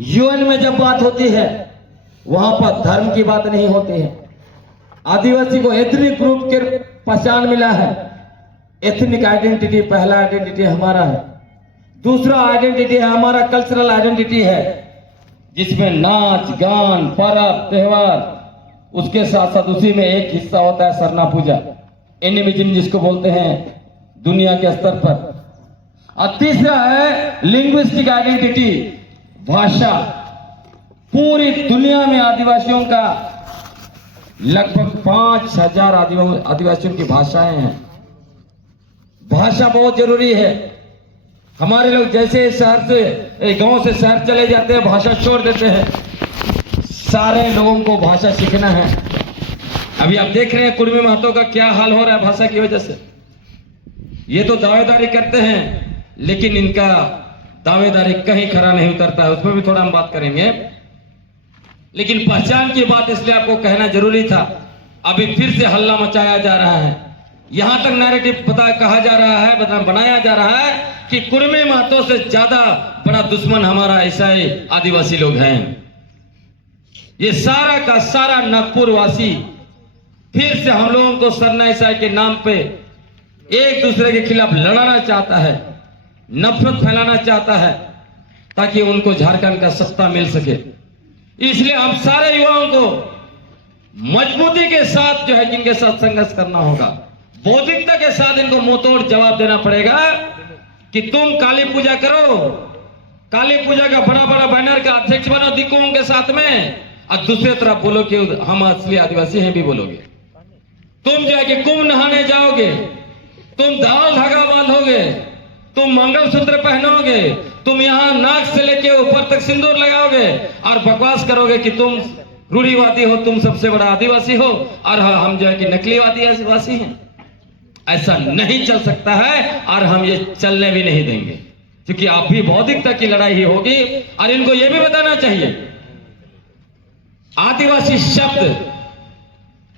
UN में जब बात होती है वहां पर धर्म की बात नहीं होती है। आदिवासी को एथनिक ग्रुप के पहचान मिला है। एथनिक आइडेंटिटी पहला आइडेंटिटी हमारा है। दूसरा आइडेंटिटी है हमारा कल्चरल आइडेंटिटी है, जिसमें नाच गान पर्व त्योहार, उसके साथ साथ उसी में एक हिस्सा होता है सरना पूजा, एनिमिज्म जिसको बोलते हैं दुनिया के स्तर पर। और तीसरा है लिंग्विस्टिक आइडेंटिटी, भाषा। पूरी दुनिया में आदिवासियों का लगभग 5000 आदिवासियों की भाषाएं हैं। भाषा बहुत जरूरी है। हमारे लोग जैसे शहर से गांव से शहर चले जाते हैं, भाषा छोड़ देते हैं। सारे लोगों को भाषा सीखना है। अभी आप देख रहे हैं कुर्मी महतो का क्या हाल हो रहा है भाषा की वजह से। ये तो दावेदारी करते हैं, लेकिन इनका दावेदारी कहीं खरा नहीं उतरता है। उसमें भी थोड़ा हम बात करेंगे, लेकिन पहचान की बात इसलिए आपको कहना जरूरी था। अभी फिर से हल्ला मचाया जा रहा है, यहां तक नैरेटिव कहा जा रहा है, बनाया जा रहा है कि कुर्मी महतो से ज्यादा बड़ा दुश्मन हमारा ईसाई आदिवासी लोग हैं। ये सारा का सारा नागपुर वासी फिर से हम लोगों को सरना ईसाई के नाम पे एक दूसरे के खिलाफ लड़ाना चाहता है, नफरत फैलाना चाहता है, ताकि उनको झारखंड का सत्ता मिल सके। इसलिए हम सारे युवाओं को मजबूती के साथ जो है इनके साथ संघर्ष करना होगा। बौद्धिकता के साथ इनको मुंहतोड़ जवाब देना पड़ेगा कि तुम काली पूजा करो, काली पूजा का बड़ा बड़ा बैनर का अध्यक्ष बनो दिक्कुओं के साथ में, और दूसरी तरफ बोलो कि हम असली आदिवासी हैं भी बोलोगे। तुम जो है कि कुंभ नहाने जाओगे, तुम दाल धागा बांधोगे, तुम मंगलसूत्र पहनोगे, तुम यहाँ नाक से लेके ऊपर तक सिंदूर लगाओगे और बकवास करोगे कि तुम रूढ़िवादी हो, तुम सबसे बड़ा आदिवासी हो, और हम जो है कि नकली आदिवासी हैं। ऐसा नहीं चल सकता है और हम ये चलने भी नहीं देंगे, क्योंकि आप भी बौद्धिकता की लड़ाई ही होगी। और इनको यह भी बताना चाहिए, आदिवासी शब्द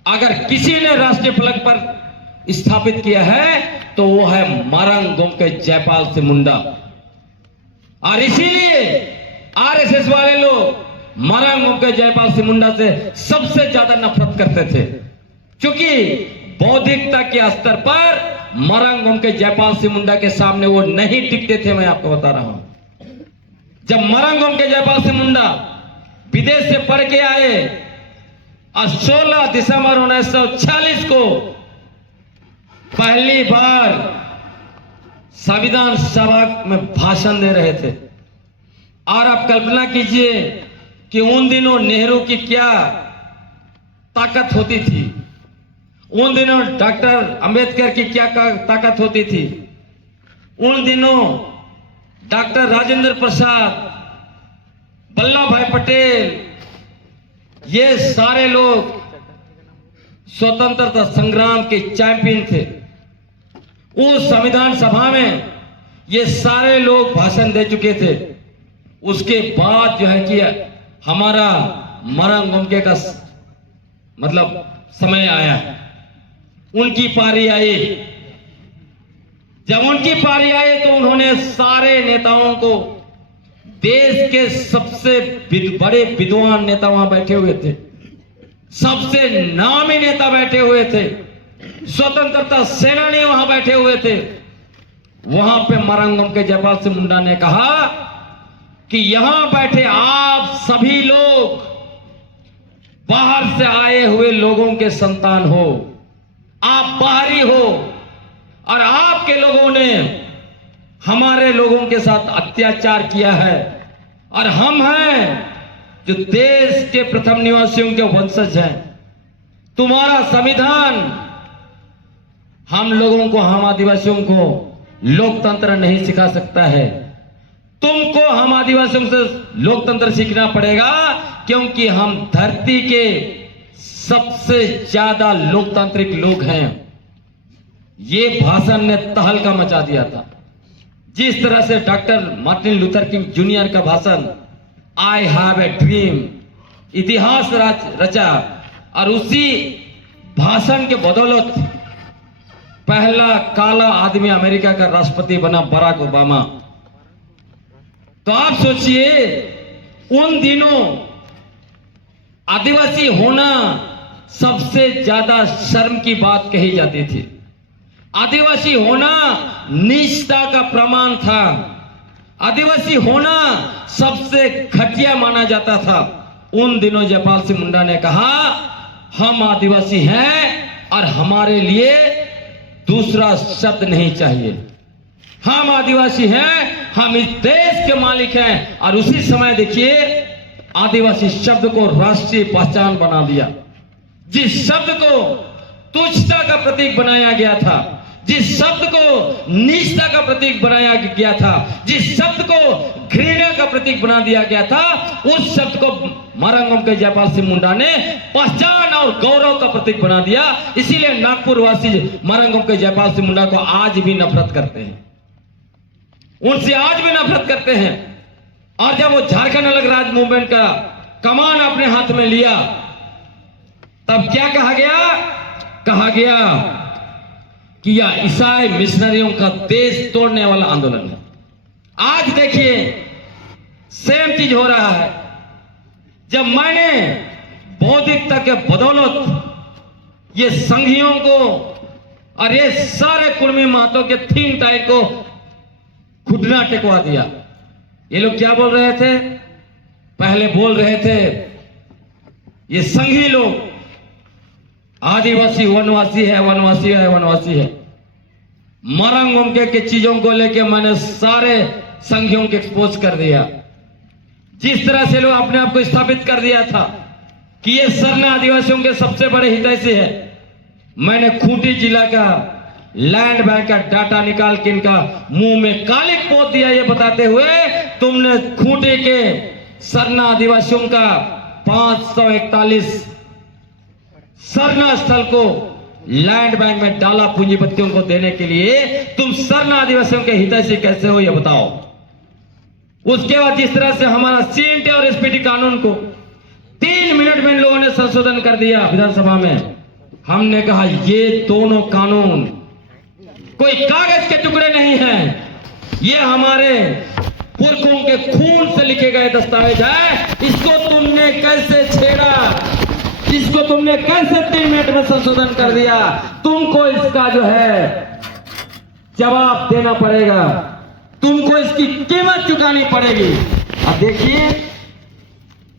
अगर किसी ने राष्ट्रीय फलक पर स्थापित किया है तो वो है मारंग गोमके जयपाल से मुंडा। और इसीलिए आरएसएस वाले लोग मारंग गोमके जयपाल से मुंडा से सबसे ज्यादा नफरत करते थे, क्योंकि बौद्धिकता के स्तर पर मारंग गोमके जयपाल से मुंडा के सामने वो नहीं टिकते थे। मैं आपको बता रहा हूं, जब मारंग गोमके जयपाल से मुंडा विदेश से पढ़ के आए और 16 दिसंबर 1946 को पहली बार संविधान सभा में भाषण दे रहे थे। और आप कल्पना कीजिए कि उन दिनों नेहरू की क्या ताकत होती थी, उन दिनों डॉक्टर अंबेडकर की क्या ताकत होती थी, उन दिनों डॉक्टर राजेंद्र प्रसाद, वल्लभ भाई पटेल, ये सारे लोग स्वतंत्रता संग्राम के चैंपियन थे। उस संविधान सभा में ये सारे लोग भाषण दे चुके थे। उसके बाद जो है कि हमारा मारंग गोमके का मतलब समय आया, उनकी पारी आई। जब उनकी पारी आई तो उन्होंने सारे नेताओं को, देश के सबसे बड़े विद्वान नेता वहां बैठे हुए थे, सबसे नामी नेता बैठे हुए थे, स्वतंत्रता सेनानी वहां बैठे हुए थे। वहां पे मारंग गोमके जयपाल से मुंडा ने कहा कि यहां बैठे आप सभी लोग बाहर से आए हुए लोगों के संतान हो, आप बाहरी हो, और आपके लोगों ने हमारे लोगों के साथ अत्याचार किया है, और हम हैं जो देश के प्रथम निवासियों के वंशज हैं। तुम्हारा संविधान हम लोगों को, हम आदिवासियों को लोकतंत्र नहीं सिखा सकता है। तुमको हम आदिवासियों से लोकतंत्र सीखना पड़ेगा, क्योंकि हम धरती के सबसे ज्यादा लोकतांत्रिक लोग हैं। ये भाषण ने तहलका मचा दिया था। जिस तरह से doctor Martin Luther king junior का भाषण आई हैव ए ड्रीम इतिहास रचा, और उसी भाषण के बदौलत पहला काला आदमी अमेरिका का राष्ट्रपति बना बराक ओबामा। तो आप सोचिए उन दिनों आदिवासी होना सबसे ज्यादा शर्म की बात कही जाती थी। आदिवासी होना नीचता का प्रमाण था। आदिवासी होना सबसे घटिया माना जाता था। उन दिनों जयपाल सिंह मुंडा ने कहा, हम आदिवासी हैं और हमारे लिए दूसरा शब्द नहीं चाहिए। हम आदिवासी हैं, हम इस देश के मालिक हैं। और उसी समय देखिए आदिवासी शब्द को राष्ट्रीय पहचान बना दिया। जिस शब्द को तुच्छता का प्रतीक बनाया गया था, जिस शब्द को नीचता का प्रतीक बनाया गया था, जिस शब्द को घृणा का प्रतीक बना दिया गया था, उस शब्द को मरंगम के जयपाल सिंह मुंडा ने पहचान और गौरव का प्रतीक बना दिया। इसीलिए नागपुर वासी मरंगम के जयपाल सिंह मुंडा को आज भी नफरत करते हैं, उनसे आज भी नफरत करते हैं। और जब वो झारखंड अलग राज्य मूवमेंट का कमान अपने हाथ में लिया, तब क्या कहा गया? कहा गया कि यह ईसाई मिशनरियों का देश तोड़ने वाला आंदोलन है। आज देखिए सेम चीज हो रहा है। जब मैंने बौद्धिकता के बदौलत ये संघियों को और ये सारे कुर्मी महतो के थिंक टैंक को घुटना टेकवा दिया, ये लोग क्या बोल रहे थे? पहले बोल रहे थे ये संघी लोग आदिवासी वनवासी है, वनवासी है, वनवासी है। मरंगम के चीजों को लेके मैंने सारे संघियों को एक्सपोज कर दिया। जिस तरह से लोग अपने आप को स्थापित कर दिया था कि ये सरना आदिवासियों के सबसे बड़े हितैषी है, मैंने खूंटी जिला का लैंड बैंक का डाटा निकाल के इनका मुंह में कालिक पोत दिया, ये बताते हुए तुमने खूंटी के सरना आदिवासियों का 541 सरना स्थल को लैंड बैंक में डाला पूंजीपतियों को देने के लिए। तुम सरना आदिवासियों के हितैषी कैसे हो ये बताओ। उसके बाद जिस तरह से हमारा सीएनटी और एसपीटी कानून को 3 मिनट में इन लोगों ने संशोधन कर दिया विधानसभा में, हमने कहा ये दोनों कानून कोई कागज के टुकड़े नहीं हैं, ये हमारे पुरखों के खून से लिखे गए दस्तावेज है। इसको तुमने कैसे छेड़ा, इसको तुमने कैसे 3 मिनट में संशोधन कर दिया? तुमको इसका जो है जवाब देना पड़ेगा, तुमको इसकी कीमत चुकानी पड़ेगी। अब देखिए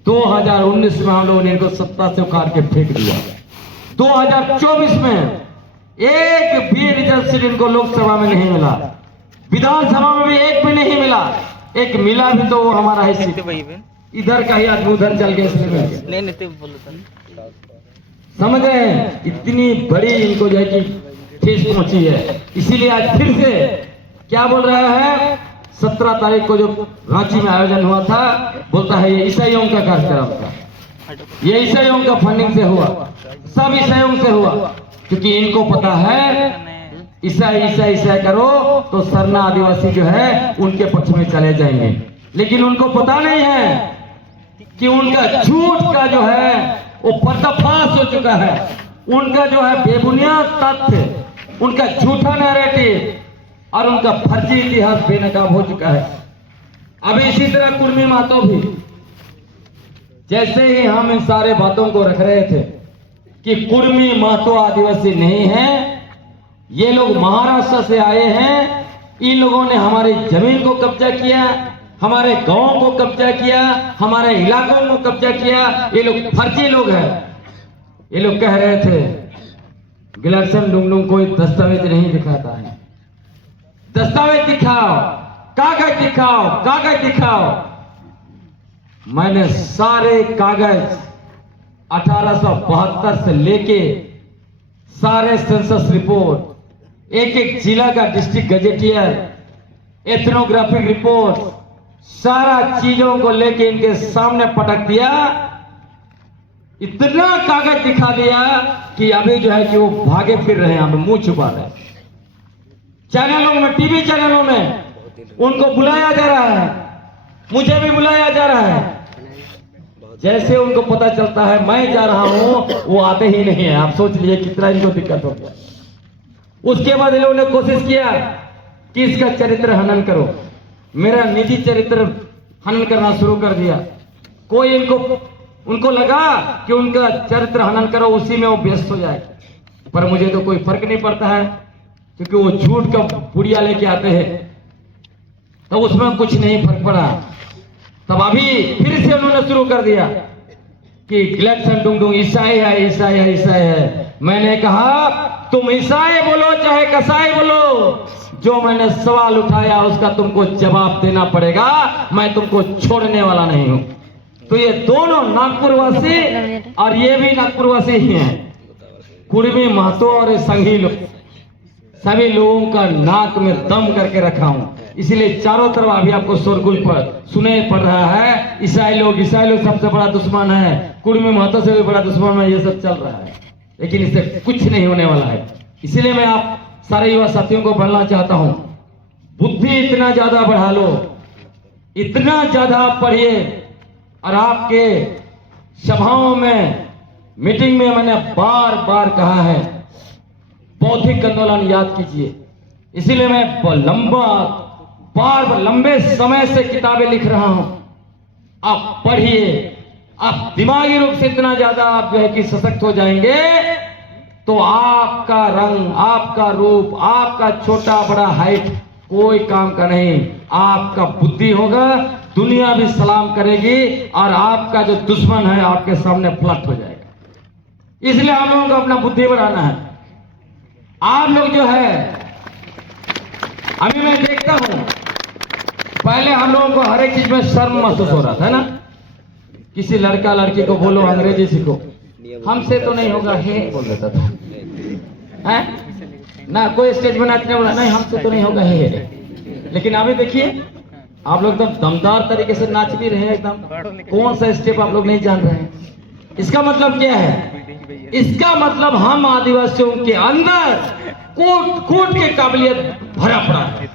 2019 में हम लोगों ने इनको सत्ता से उखाड़ के फेंक दिया। 2024 में एक भी रिजल्ट सीट इनको लोकसभा में नहीं मिला, विधानसभा में भी एक भी नहीं मिला। एक मिला भी तो वो हमारा है इधर का ही आदमी उधर चल गए, इसलिए नहीं समझ रहे हैं। इतनी बड़ी इनको जो है कि ठेस पहुंची है। इसीलिए आज फिर से क्या बोल रहा है? 17 तारीख को जो रांची में आयोजन हुआ था, बोलता है ये ईसाइयों का कार्यक्रम था, ये ईसाइयों का फंडिंग से हुआ, सब ईसाइयों से हुआ। क्योंकि इनको पता है ईसाई ईसाई ईसाई करो तो सरना आदिवासी जो है उनके पक्ष में चले जाएंगे। लेकिन उनको पता नहीं है कि उनका झूठ का जो है वो पर्दाफाश हो चुका है। उनका जो है बेबुनियाद तथ्य, उनका झूठा नैरेटिव और उनका फर्जी इतिहास बेनकाब हो चुका है। अब इसी तरह कुर्मी महतो भी, जैसे ही हम इन सारे बातों को रख रहे थे कि कुर्मी महतो आदिवासी नहीं है, ये लोग महाराष्ट्र से आए हैं, इन लोगों ने हमारी जमीन को कब्जा किया, हमारे गांवों को कब्जा किया, हमारे इलाकों को कब्जा किया। ये लोग फर्जी लोग हैं। ये लोग कह रहे थे गिलर्सन डुंगडुंग कोई दस्तावेज नहीं दिखाता है, दस्तावेज दिखाओ, कागज दिखाओ, कागज दिखाओ। मैंने सारे कागज 1872 से लेके सारे सेंसस रिपोर्ट, एक एक जिला का डिस्ट्रिक्ट गजेटियर, एथनोग्राफिक रिपोर्ट, सारा चीजों को लेके इनके सामने पटक दिया। इतना कागज दिखा दिया कि अभी जो है कि वो भागे फिर रहे हैं, हमें मुंह छुपा रहे हैं। चैनलों में, टीवी चैनलों में उनको बुलाया जा रहा है, मुझे भी बुलाया जा रहा है। जैसे उनको पता चलता है मैं जा रहा हूं, वो आते ही नहीं है। आप सोच लीजिए कितना इनको दिक्कत हो गया। उसके बाद इन लोगों ने कोशिश किया कि इसका चरित्र हनन करो, मेरा निजी चरित्र हनन करना शुरू कर दिया। कोई उनको लगा कि उनका चरित्र हनन करो, उसी में वो व्यस्त हो जाए। पर मुझे तो कोई फर्क नहीं पड़ता है, क्योंकि वो झूठ का पुड़िया लेके आते हैं, तो उसमें कुछ नहीं फर्क पड़ा। तब अभी फिर से उन्होंने शुरू कर दिया कि ग्लेक्सन डुंगडुंग ईसाई है, ईसाई है, ईसाई है। मैंने कहा तुम ईसाई बोलो चाहे कसाई बोलो, जो मैंने सवाल उठाया उसका तुमको जवाब देना पड़ेगा, मैं तुमको छोड़ने वाला नहीं हूं। तो ये दोनों नागपुरवासी और ये भी नागपुरवासी ही हैं, कुर्मी महतो और संघी लोग, सभी लोगों का नाक में दम करके रखा हूं। इसलिए चारों तरफ अभी आपको शोरगुल पर सुने पड़ रहा है, ईसाई लोग सबसे बड़ा दुश्मन है, कुर्मी महतो से भी बड़ा दुश्मन है, ये सब चल रहा है, लेकिन इससे कुछ नहीं होने वाला है। इसलिए मैं आप सारे युवा साथियों को बोलना चाहता हूं, बुद्धि इतना ज्यादा बढ़ा लो, इतना ज्यादा पढ़िए। और आपके सभाओं में, मीटिंग में मैंने बार बार कहा है, बौद्धिक आंदोलन याद कीजिए। इसीलिए मैं लंबे समय से किताबें लिख रहा हूं। आप पढ़िए, आप दिमागी रूप से इतना ज्यादा आप जो है कि सशक्त हो जाएंगे, तो आपका रंग, आपका रूप, आपका छोटा बड़ा हाइट कोई काम का नहीं। आपका बुद्धि होगा, दुनिया भी सलाम करेगी, और आपका जो दुश्मन है आपके सामने पलट हो जाएगा। इसलिए हम लोगों को अपना बुद्धि बढ़ाना है। आप लोग जो है, अभी मैं देखता हूं, पहले हम लोगों को हर एक चीज में शर्म महसूस हो रहा था ना, किसी लड़का लड़की को बोलो अंग्रेजी सीखो, हमसे तो नहीं होगा हे बोल देता था, है ना। कोई स्टेज में नाचने वाला नहीं, हमसे तो नहीं होगा हे। लेकिन अभी देखिए, आप लोग एकदम दमदार तरीके से नाच भी रहे हैं एकदम। कौन सा स्टेप आप लोग नहीं जान रहे हैं। इसका मतलब क्या है? इसका मतलब हम आदिवासियों के अंदर कूट के काबिलियत भरा पड़ा है,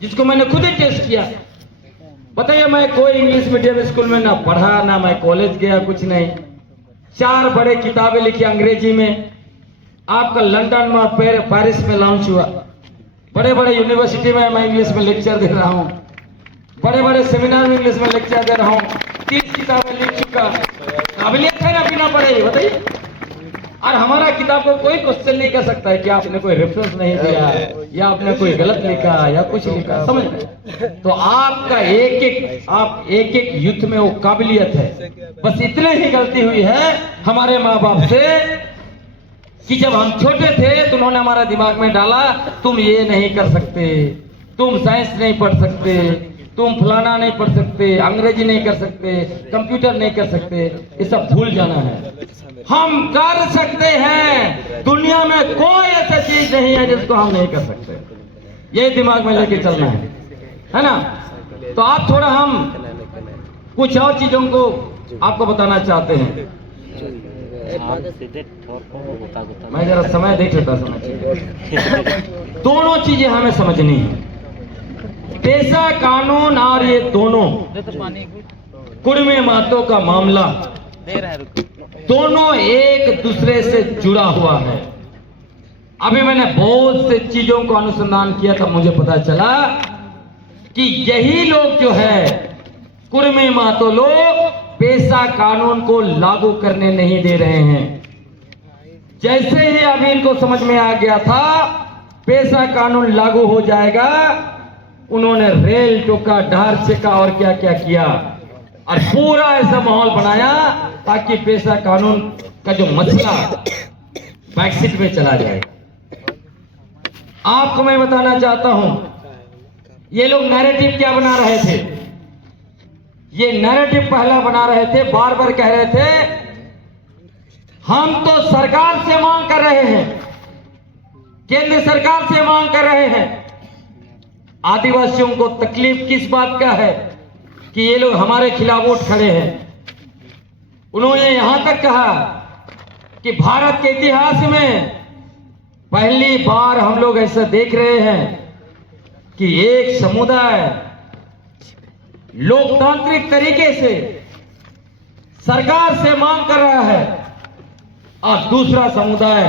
जिसको मैंने खुद ही टेस्ट किया। बताइए, मैं कोई इंग्लिश मीडियम स्कूल में ना पढ़ा, ना मैं कॉलेज गया, कुछ नहीं। 4 बड़े किताबें लिखी अंग्रेजी में, आपका लंदन में, पेरिस में लॉन्च हुआ। बड़े बड़े यूनिवर्सिटी में मैं इंग्लिश में लेक्चर दे रहा हूँ, बड़े बड़े सेमिनार में इंग्लिश में लेक्चर दे रहा हूँ। 30 किताबें लिख चुका। काबिलियत है ना बिना पढ़े, बताइए। और हमारा किताब को कोई क्वेश्चन नहीं कर सकता है कि आपने कोई रेफरेंस नहीं दिया, या आपने कोई गलत लिखा, या कुछ लिखा, समझ गए। तो आपका आप एक युद्ध में वो काबिलियत है। बस इतने ही गलती हुई है हमारे माँ बाप से कि जब हम छोटे थे तो उन्होंने हमारा दिमाग में डाला, तुम ये नहीं कर सकते, तुम साइंस नहीं पढ़ सकते, तुम फलाना नहीं पढ़ सकते, अंग्रेजी नहीं कर सकते, कंप्यूटर नहीं कर सकते, ये सब भूल जाना है। हम कर सकते हैं, दुनिया में कोई ऐसा चीज नहीं है जिसको हम नहीं कर सकते। ये दिमाग में लेके चलना है ना। तो आप थोड़ा, हम कुछ और चीजों को आपको बताना चाहते हैं। मैं जरा समय देख लेता, समझ। दोनों चीजें हमें समझनी है, पेशा कानून और ये दोनों कुर्मी महतो का मामला, दोनों एक दूसरे से जुड़ा हुआ है। अभी मैंने बहुत से चीजों को अनुसंधान किया, तब मुझे पता चला कि यही लोग जो है, कुर्मी महतो लोग, पेशा कानून को लागू करने नहीं दे रहे हैं। जैसे ही अभी इनको समझ में आ गया था पेशा कानून लागू हो जाएगा, उन्होंने रेल टोका, डहर चेका और क्या क्या किया, और पूरा ऐसा माहौल बनाया ताकि पेशा कानून का जो मसला बैकसीट में चला जाए। आपको मैं बताना चाहता हूं, ये लोग नैरेटिव क्या बना रहे थे? ये नैरेटिव पहला बना रहे थे, बार बार कह रहे थे हम तो सरकार से मांग कर रहे हैं, केंद्र सरकार से मांग कर रहे हैं। आदिवासियों को तकलीफ किस बात का है कि ये लोग हमारे खिलाफ उठ खड़े हैं। उन्होंने यहां तक कहा कि भारत के इतिहास में पहली बार हम लोग ऐसा देख रहे हैं कि एक समुदाय लोकतांत्रिक तरीके से सरकार से मांग कर रहा है और दूसरा समुदाय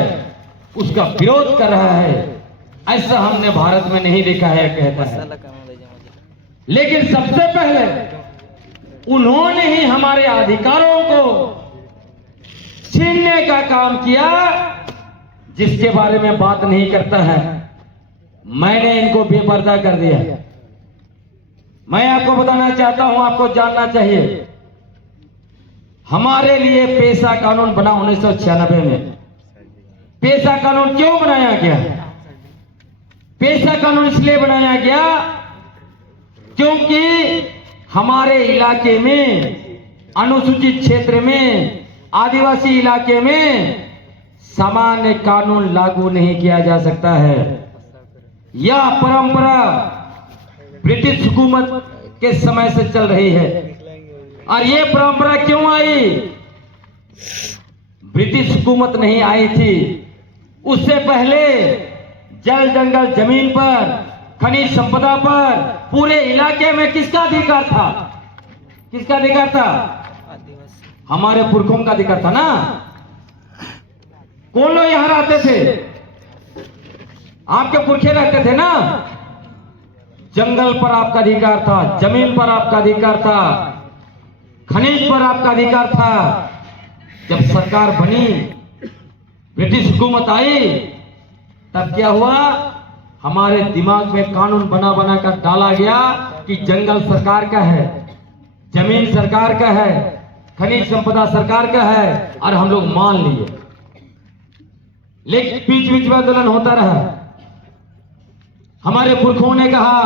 उसका विरोध कर रहा है। ऐसा हमने भारत में नहीं देखा है, कहता है। लेकिन सबसे पहले उन्होंने ही हमारे अधिकारों को छीनने का काम किया, जिसके बारे में बात नहीं करता है। मैंने इनको बेपर्दा कर दिया। मैं आपको बताना चाहता हूं, आपको जानना चाहिए, हमारे लिए पेशा कानून बना 1996 में। पेशा कानून क्यों बनाया गया? पेशा कानून इसलिए बनाया गया क्योंकि हमारे इलाके में, अनुसूचित क्षेत्र में, आदिवासी इलाके में सामान्य कानून लागू नहीं किया जा सकता है। यह परंपरा ब्रिटिश हुकूमत के समय से चल रही है। और यह परंपरा क्यों आई? ब्रिटिश हुकूमत नहीं आई थी, उससे पहले जल जंगल जमीन पर, खनिज संपदा पर पूरे इलाके में किसका अधिकार था? किसका अधिकार था? हमारे पुरखों का अधिकार था ना। कौन लोग यहां रहते थे? आपके पुरखे रहते थे ना। जंगल पर आपका अधिकार था, जमीन पर आपका अधिकार था, खनिज पर आपका अधिकार था। जब सरकार बनी, ब्रिटिश हुकूमत आई, तब क्या हुआ? हमारे दिमाग में कानून बना बना कर डाला गया कि जंगल सरकार का है, जमीन सरकार का है, खनिज संपदा सरकार का है, और हम लोग मान लिए। लेकिन बीच बीच में आंदोलन होता रहा। हमारे पुरखों ने कहा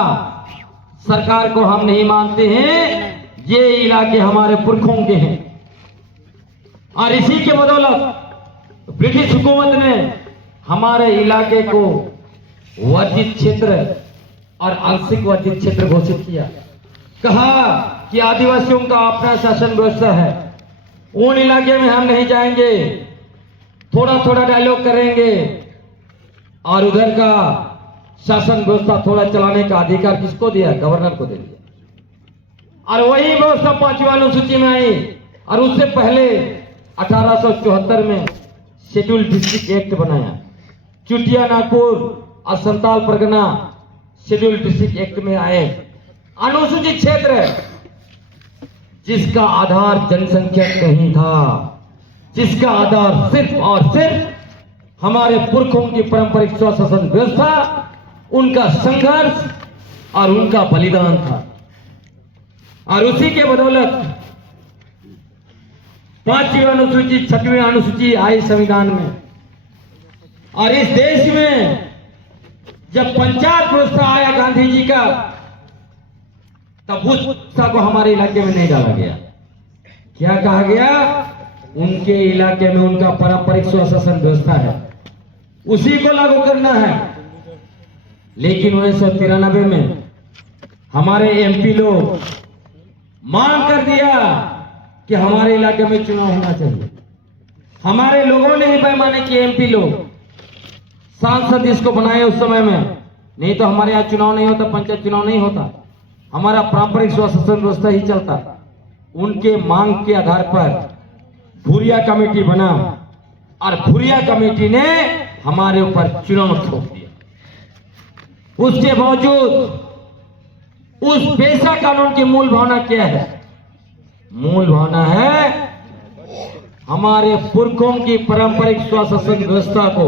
सरकार को हम नहीं मानते हैं, ये इलाके हमारे पुरखों के हैं। और इसी के बदौलत ब्रिटिश हुकूमत ने हमारे इलाके को वर्जित क्षेत्र और आंशिक वर्जित क्षेत्र घोषित किया। कहा कि आदिवासियों का अपना शासन व्यवस्था है, उन इलाके में हम नहीं जाएंगे, थोड़ा थोड़ा डायलॉग करेंगे, और उधर का शासन व्यवस्था थोड़ा चलाने का अधिकार किसको दिया? गवर्नर को दे दिया। और वही व्यवस्था 5वीं अनुसूची में आई। और उससे पहले 1874 में शेड्यूल डिस्ट्रिक्ट एक्ट बनाया। चुटिया नागपुर और Santal Pargana schedule district act में आए। अनुसूचित क्षेत्र जिसका आधार जनसंख्या नहीं था, जिसका आधार सिर्फ और सिर्फ हमारे पुरखों की पारंपरिक स्वशासन व्यवस्था, उनका संघर्ष और उनका बलिदान था। और उसी के बदौलत 5वीं अनुसूची, 6वीं अनुसूची आई संविधान में। और इस देश में जब पंचायत व्यवस्था आया गांधी जी का, तब उस व्यवस्था को हमारे इलाके में नहीं डाला गया। क्या कहा गया? उनके इलाके में उनका पारंपरिक स्वशासन व्यवस्था है, उसी को लागू करना है। लेकिन 1993 में हमारे एमपी लोग मांग कर दिया कि हमारे इलाके में चुनाव होना चाहिए। हमारे लोगों ने ही पैमाने किए, एमपी लोग, सांसद इसको बनाए उस समय में। नहीं तो हमारे यहाँ चुनाव नहीं होता, पंचायत चुनाव नहीं होता, हमारा पारंपरिक स्वशासन व्यवस्था ही चलता। उनके मांग के आधार पर भूरिया कमेटी बना, और भूरिया कमेटी ने हमारे ऊपर चुनाव थोप दिया। उसके बावजूद उस पेशा कानून की मूल भावना क्या है? मूल भावना है हमारे पुरखों की पारंपरिक स्वशासन व्यवस्था को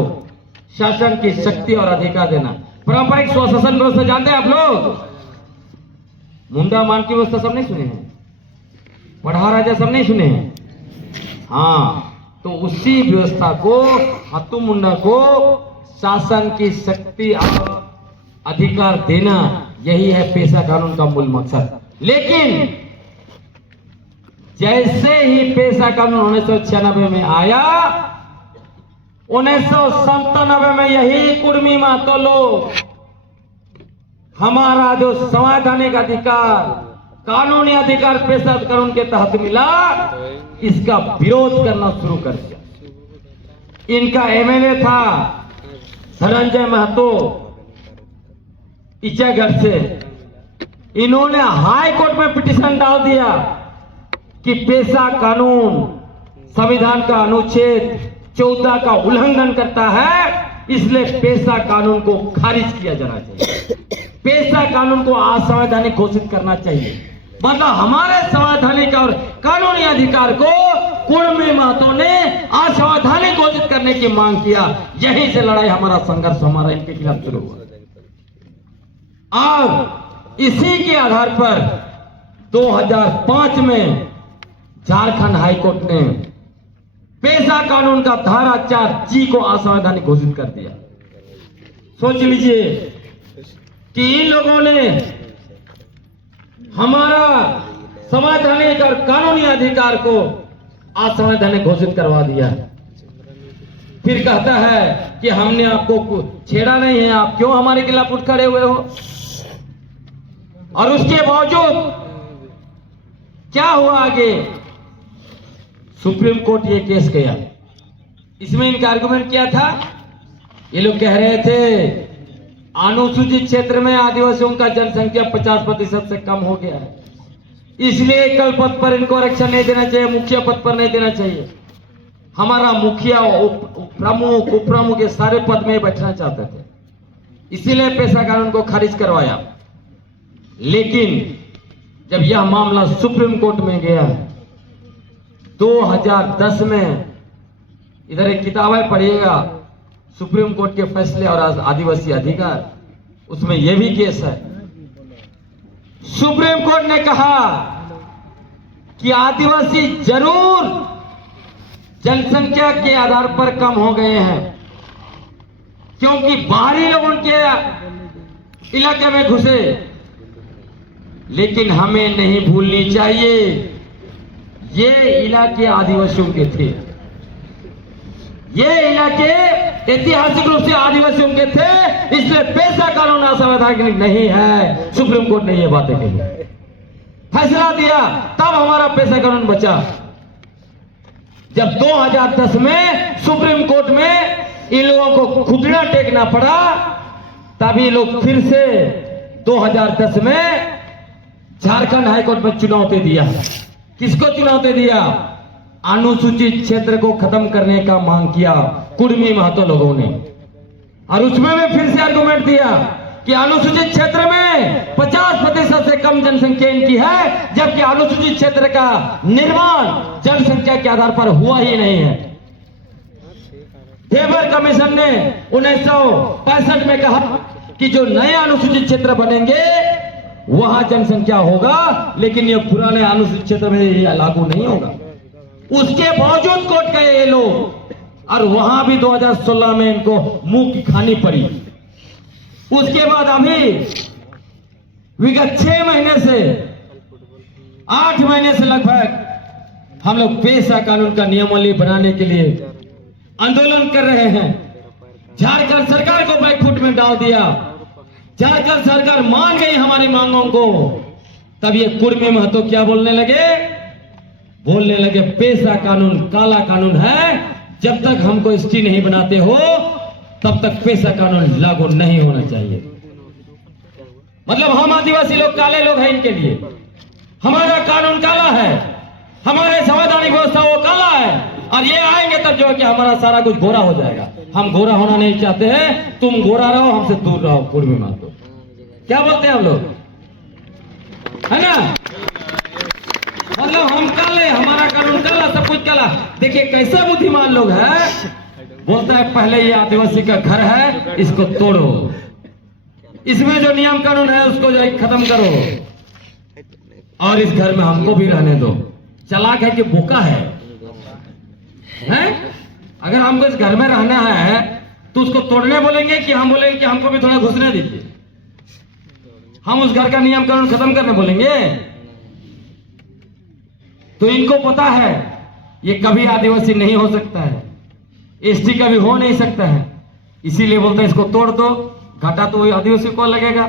शासन की शक्ति और अधिकार देना। पारंपरिक स्वशासन व्यवस्था जानते हैं आप लोग? मुंडा मान की व्यवस्था सब नहीं सुने हैं? पढ़ा राजा सब नहीं सुने हैं? हाँ, तो उसी व्यवस्था को, हाथू मुंडा को शासन की शक्ति और अधिकार देना, यही है पेशा कानून का मूल मकसद। लेकिन जैसे ही पेशा कानून 1996 में आया, 1997 में यही कुर्मी महतो लोग हमारा जो संवैधानिक अधिकार, कानूनी अधिकार पेशा कानून के तहत मिला, इसका विरोध करना शुरू कर दिया। इनका एमएलए था धनंजय महतो इचागढ़ से। इन्होंने हाई कोर्ट में पिटीशन डाल दिया कि पेशा कानून संविधान का अनुच्छेद 14 का उल्लंघन करता है, इसलिए पेशा कानून को खारिज किया जाना चाहिए, पेशा कानून को असंवैधानिक घोषित करना चाहिए। मतलब हमारे संवैधानिक और कानूनी अधिकार को कुर्मी महतो ने असंवैधानिक घोषित करने की मांग किया। यहीं से लड़ाई, हमारा संघर्ष हमारा इनके खिलाफ शुरू हुआ। और इसी के आधार पर 2005 में झारखंड हाईकोर्ट ने पेशा कानून का धारा 4G को असंवैधानिक घोषित कर दिया। सोच लीजिए कि इन लोगों ने हमारा संवैधानिक और कानूनी अधिकार को असंवैधानिक घोषित करवा दिया। फिर कहता है कि हमने आपको छेड़ा नहीं है, आप क्यों हमारे खिलाफ उठ खड़े हुए हो। और उसके बावजूद क्या हुआ आगे, सुप्रीम कोर्ट ये केस गया। इसमें इनका आर्गुमेंट क्या था, ये लोग कह रहे थे अनुसूचित क्षेत्र में आदिवासियों का जनसंख्या 50% से कम हो गया है, इसलिए एकल पद पर इनको आरक्षण नहीं देना चाहिए, मुखिया पद पर नहीं देना चाहिए। हमारा मुखिया, प्रमुख, उप प्रमुख ये सारे पद में बैठना चाहते थे, इसीलिए पेशा कानून को खारिज करवाया। लेकिन जब यह मामला सुप्रीम कोर्ट में गया 2010 में, इधर एक किताब है पढ़िएगा, सुप्रीम कोर्ट के फैसले और आदिवासी अधिकार, उसमें यह भी केस है। सुप्रीम कोर्ट ने कहा कि आदिवासी जरूर जनसंख्या के आधार पर कम हो गए हैं, क्योंकि बाहरी लोग उनके इलाके में घुसे, लेकिन हमें नहीं भूलनी चाहिए ये इलाके आदिवासियों के थे, ये इलाके ऐतिहासिक रूप से आदिवासियों के थे, इसलिए पेशा कानून असंवैधानिक नहीं है। सुप्रीम कोर्ट ने ये बातें कही, फैसला दिया, तब हमारा पेशा कानून बचा। जब 2010 में सुप्रीम कोर्ट में इन लोगों को घुटना टेकना पड़ा, तभी लोग फिर से 2010 में झारखंड हाईकोर्ट में चुनौती दिया। किसको चुनौती दिया, अनुसूचित क्षेत्र को खत्म करने का मांग किया कुर्मी महतो लोगों ने। और उसमें भी फिर से आर्गुमेंट दिया कि अनुसूचित क्षेत्र में 50% से कम जनसंख्या इनकी है, जबकि अनुसूचित क्षेत्र का निर्माण जनसंख्या के आधार पर हुआ ही नहीं है। देवर कमीशन ने 1965 में कहा कि जो नए अनुसूचित क्षेत्र बनेंगे वहां जनसंख्या होगा, लेकिन ये पुराने अनुसूचित क्षेत्र में ये लागू नहीं होगा। उसके बावजूद कोर्ट गए ये लोग, और वहां भी 2016 में इनको मुंह की खानी पड़ी। उसके बाद अभी विगत 6 महीने से 8 महीने से लगभग हम लोग पेशा कानून का नियमावली बनाने के लिए आंदोलन कर रहे हैं। झारखंड सरकार को बैकफुट में डाल दिया, झारखंड सरकार मान गई हमारी मांगों को। तब ये कुर्मी महतो क्या बोलने लगे, पेशा कानून काला कानून है, जब तक हमको एसटी नहीं बनाते हो तब तक पेशा कानून लागू नहीं होना चाहिए। मतलब हम आदिवासी लोग काले लोग हैं इनके लिए, हमारा कानून काला है, हमारे संवैधानिक व्यवस्था वो काला है, और ये आएंगे तब जो है कि हमारा सारा कुछ गोरा हो जाएगा। हम गोरा होना नहीं चाहते हैं, तुम गोरा रहो, हमसे दूर रहो। कुर्मी महतो क्या बोलते हैं हम लोग, है ना, मतलब हम काले, हमारा कानून काला, सब कुछ काला। देखिए कैसे बुद्धिमान लोग हैं, बोलता है पहले ये आदिवासी का घर है, इसको तोड़ो, इसमें जो नियम कानून है उसको जो खत्म करो, और इस घर में हमको भी रहने दो। चालाक है कि बोका है, हैं? अगर हमको इस घर में रहना है तो उसको तोड़ने बोलेंगे कि हम बोलेंगे कि हमको भी थोड़ा घुसने दीजिए, हम उस घर का नियम कानून खत्म करने बोलेंगे। तो इनको पता है ये कभी आदिवासी नहीं हो सकता है, एसटी का भी हो नहीं सकता है, इसीलिए बोलते हैं इसको तोड़ दो, घाटा तो वही आदिवासी को लगेगा।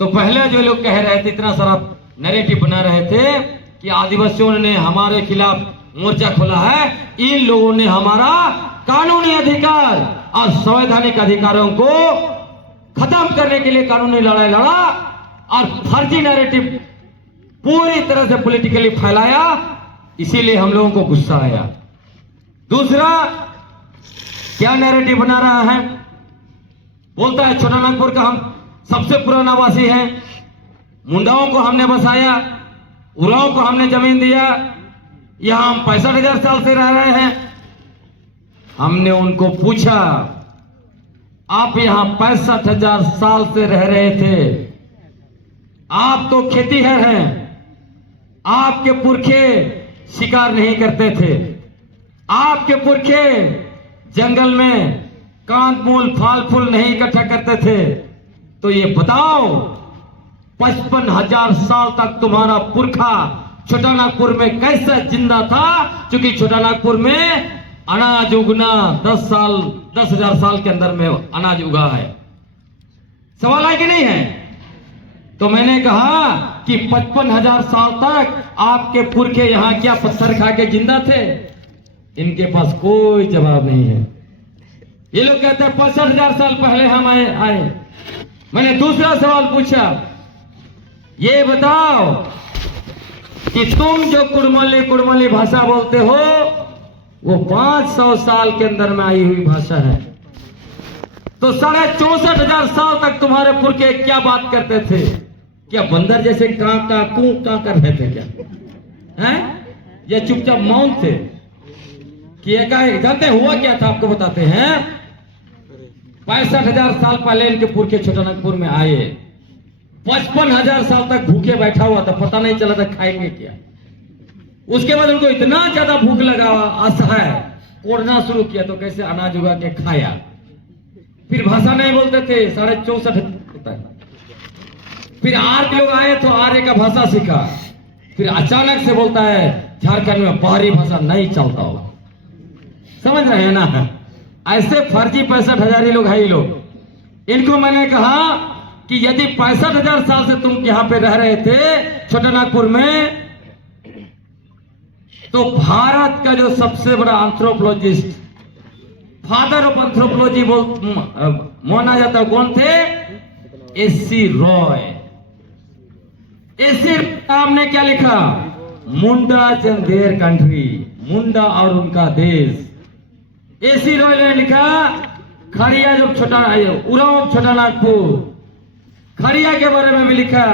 तो पहले जो लोग कह रहे थे, इतना सारा नैरेटिव बना रहे थे कि आदिवासियों ने हमारे खिलाफ मोर्चा खोला है, इन लोगों ने हमारा कानूनी अधिकार और संवैधानिक अधिकारों को खत्म करने के लिए कानूनी लड़ाई लड़ा, और फर्जी नैरेटिव पूरी तरह से पॉलिटिकली फैलाया, इसीलिए हम लोगों को गुस्सा आया। दूसरा क्या नैरेटिव बना रहा है, बोलता है छोटा नागपुर का हम सबसे पुराना वासी हैं, मुंडाओं को हमने बसाया, उराव को हमने जमीन दिया, यहां हम 65,000 साल से रह रहे हैं। हमने उनको पूछा, आप यहां 65,000 साल से रह रहे थे, आप तो खेतीहर हैं, आपके पुरखे शिकार नहीं करते थे, आपके पुरखे जंगल में कांद-मूल फल-फूल नहीं इकट्ठा करते थे, तो ये बताओ 55,000 साल तक तुम्हारा पुरखा छोटानागपुर में कैसे जिंदा था? क्योंकि छोटानागपुर में अनाज उगना 10,000 साल के अंदर में अनाज उगा है। सवाल है कि नहीं है? तो मैंने कहा कि 55,000 साल तक आपके पुरखे यहां क्या पत्थर खा के जिंदा थे? इनके पास कोई जवाब नहीं है। ये लोग कहते हैं 65,000 साल पहले हम आए। मैंने दूसरा सवाल पूछा, ये बताओ कि तुम जो कुड़मली भाषा बोलते हो वो 500 साल के अंदर में आई हुई भाषा है, तो 64,500 साल तक तुम्हारे पुरखे क्या बात करते थे? क्या बंदर जैसे कां कर रहे थे क्या? हैं? या चुपचाप मौन थे? कि एकाएक जानते हुआ क्या था? आपको बताते हैं। 65,000 साल पहले इनके पुरखे छोटानागपुर में आए, 55,000 साल तक भूखे बैठा हुआ था, पता नहीं चला था खाएंगे क्या। उसके बाद उनको इतना ज्यादा भूख लगा, असहाय, कोड़ना शुरू किया, तो कैसे अनाज उगा के खाया। फिर भाषा नहीं बोलते थे, 64,500 फिर आर्य लोग आए तो आर्य का भाषा सीखा। फिर अचानक से बोलता है झारखंड में बाहरी भाषा नहीं चलता हो। समझ रहे हैं ना? ऐसे फर्जी 65,000 लोग है। ये लोग, इनको मैंने कहा कि यदि 65,000 साल से तुम यहां पे रह रहे थे छोटानागपुर में, तो भारत का जो सबसे बड़ा एंथ्रोपोलॉजिस्ट, फादर ऑफ एंथ्रोपोलॉजी माना जाता है, कौन थे? एसी रॉय। एसी नाम ने क्या लिखा? मुंडा एंड देयर कंट्री, मुंडा और उनका देश। एसी रॉय ने लिखा खड़िया जो उराव छोटानागपुर, खड़िया के बारे में भी लिखा,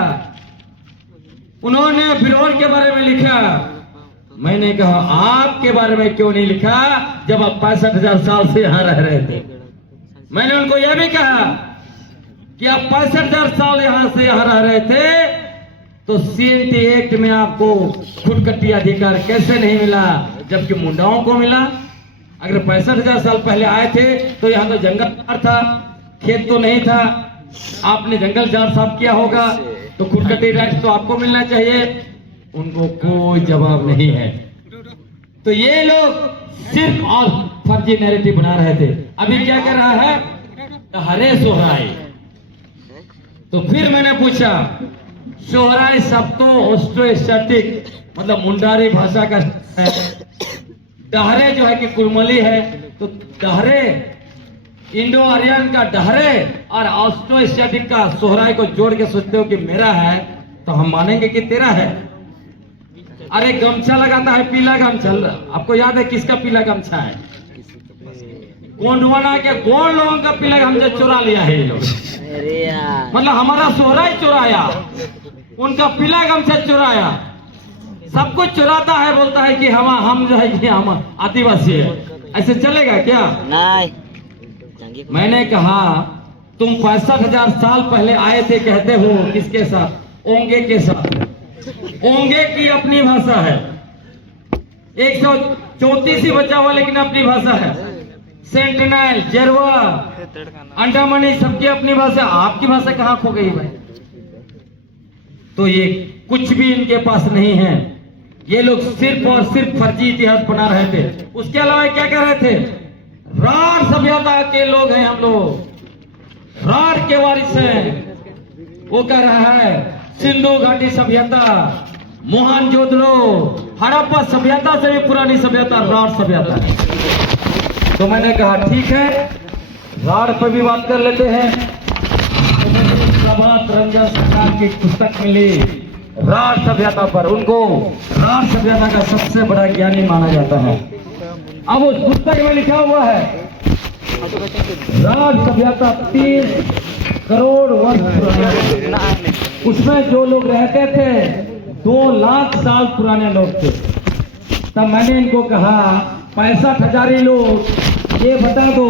उन्होंने बिरौर के बारे में लिखा। मैंने कहा आपके बारे में क्यों नहीं लिखा जब आप 65,000 साल से यहां रह रहे थे? मैंने उनको यह भी कहा कि आप 65,000 साल यहां से यहां रह रहे थे, तो CNT एक्ट में आपको खुदकट्टी अधिकार कैसे नहीं मिला जबकि मुंडाओं को मिला? अगर 65,000 साल पहले आए थे तो यहाँ तो जंगल था, खेत तो नहीं था, आपने जंगल झाड़ साफ किया होगा, तो खुदकट्टी राइट तो आपको मिलना चाहिए। उनको कोई जवाब नहीं है। तो ये लोग सिर्फ और फर्जी नैरेटिव बना रहे थे। अभी क्या कर रहा है? हरे सोहराय। तो फिर मैंने पूछा, सोहराय शब्द तो ऑस्ट्रोएशियाटिक मतलब मुंडारी भाषा का है। डहरे जो है कि कुरमली है, तो डहरे इंडो आर्यन का डहरे और ऑस्ट्रोएशियाटिक का सोहराय को जोड़ के सोचते हो कि मेरा है, तो हम मानेंगे कि तेरा है। अरे गमछा लगाता है पीला गमछा, आपको याद है किसका पीला गमछा है? गोंडवाना के गोंड लोगों का पीला गमछा चुरा लिया है ये लोग। मतलब हमारा सोहराय चुराया, उनका पीला गमछा चुराया, सब कुछ चुराता है, बोलता है कि हम जो है कि हम आदिवासी है। ऐसे चलेगा क्या? नहीं। मैंने कहा तुम 65,000 साल पहले आए थे, कहते हो किसके साथ? ओंगे के साथ। ओंगे की अपनी भाषा है, 134 ही बचा हुआ लेकिन अपनी भाषा है। सेंटिनल, जेरवा, अंडमानी सबकी अपनी भाषा। आपकी भाषा कहाँ खो गई भाई? तो ये कुछ भी इनके पास नहीं है। ये लोग सिर्फ और सिर्फ फर्जी इतिहास बना रहे थे। उसके अलावा क्या कह रहे थे? राढ़ सभ्यता के लोग हैं हम लोग, राढ़ के वारिस हैं। वो कह रहा है सिंधु घाटी सभ्यता, मोहनजोदड़ो, हड़प्पा सभ्यता से भी पुरानी सभ्यता राढ़ सभ्यता है। तो मैंने कहा ठीक है, राढ़ पर भी बात कर लेते हैं। प्रभात रंजन सरकार की पुस्तक मिली राढ़ सभ्यता पर, उनको राढ़ सभ्यता का सबसे बड़ा ज्ञानी माना जाता है। अब उस पुस्तक में लिखा हुआ है राढ़ सभ्यता 30 करोड़ वर्ष पुरानी। उसमें जो लोग रहते थे 2 लाख साल पुराने लोग थे। तब मैंने इनको कहा 65,000 लोग ये बता दो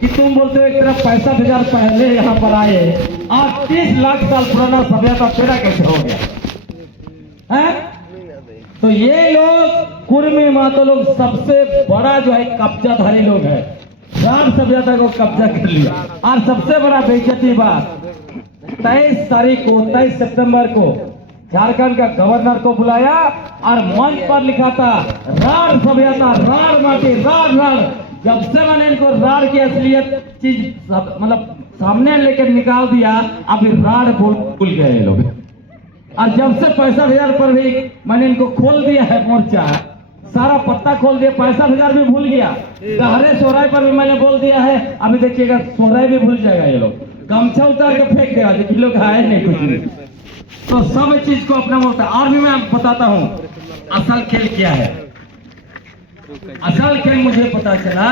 कि तुम बोलते हो एक तरफ 65,000 पहले यहाँ पर आए, आज 30 लाख साल पुराना सभ्यता तेरा कैसे हो गया है? तो ये लोग कुर्मी मातो लोग सबसे बड़ा जो है कब्जाधारी लोग है, राम सभ्यता को कब्जा कर लिया। और सबसे बड़ा बेइज्जती बात 23 सितंबर को झारखंड का गवर्नर को बुलाया और मंच पर लिखा था राढ़ सभ्यता, राढ़ माटी, राढ़ राढ़। जब से मैंने इनको राढ़ की असलियत चीज मतलब सामने लेकर निकाल दिया, अभी राढ़ भूल गए ये लोग। और जब से 65,000 पर भी मैंने इनको खोल दिया है मोर्चा, सारा पत्ता खोल दिया, 65,000 भी भूल गया। गहरे सोहराय पर भी मैंने बोल दिया है, अभी देखिएगा सोहराय भी भूल जाएगा ये लोग, गमछा उतार के फेंक देगा कि लोग आए नहीं कुछ नहीं। तो सब चीज को अपना बोलता है। और भी मैं आपको बताता हूँ असल खेल क्या है। असल खेल मुझे पता चला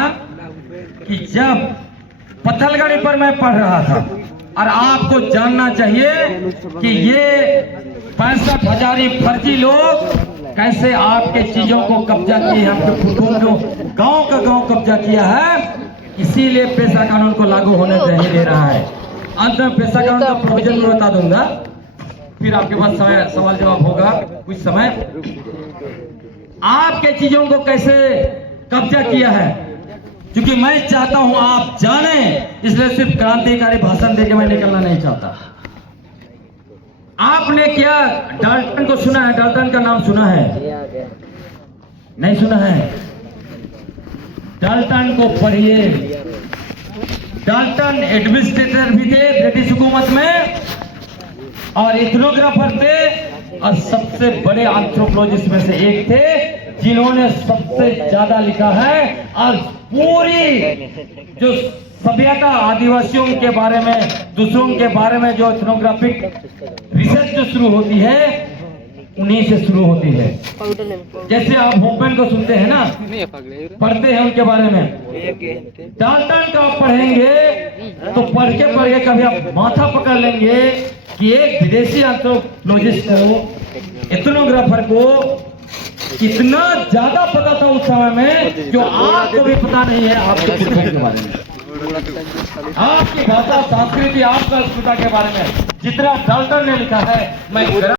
कि जब पत्थलगड़ी पर मैं पढ़ रहा था, और आपको जानना चाहिए कि ये 65,000 फर्जी लोग कैसे आपके चीजों को कब्जा किए, आपके कुटुंब को गांव का गांव कब्जा किया है। इसीलिए पेशा कानून को लागू होने नहीं दे रहा है। अंत में पेशा कानून का प्रोविजन में बता दूंगा, फिर आपके पास सवाल जवाब होगा कुछ समय। आपके चीजों को कैसे कब्जा किया है, क्योंकि मैं चाहता हूं आप जाने, इसलिए सिर्फ क्रांतिकारी भाषण देके मैं निकलना नहीं चाहता। आपने क्या डाल्टन को सुना है? डाल्टन का नाम सुना है? नहीं सुना है? डाल्टन को पढ़िए। डाल्टन एडमिनिस्ट्रेटर भी थे ब्रिटिश हुकूमत में और इथनोग्राफर थे, और सबसे बड़े एंथ्रोपोलॉजिस्ट में से एक थे जिन्होंने सबसे ज्यादा लिखा है। और पूरी जो सभ्यता आदिवासियों के बारे में, दूसरों के बारे में जो इथनोग्राफिक रिसर्च जो शुरू होती है उन्हीं से शुरू होती है। जैसे आप होपमैन को सुनते हैं ना, पढ़ते हैं उनके बारे में। डाल्टन का आप पढ़ेंगे तो पढ़ के कभी आप माथा पकड़ लेंगे कि एक विदेशी एंथ्रोपोलॉजिस्ट को, इथनोग्राफर को कितना ज्यादा पता था उस समय में, जो आपको भी पता नहीं है आपके पुरखों के बारे में, आपकी भाषा, संस्कृति, आपका अस्मिता के बारे में जितना डाल्टन ने लिखा है। मैं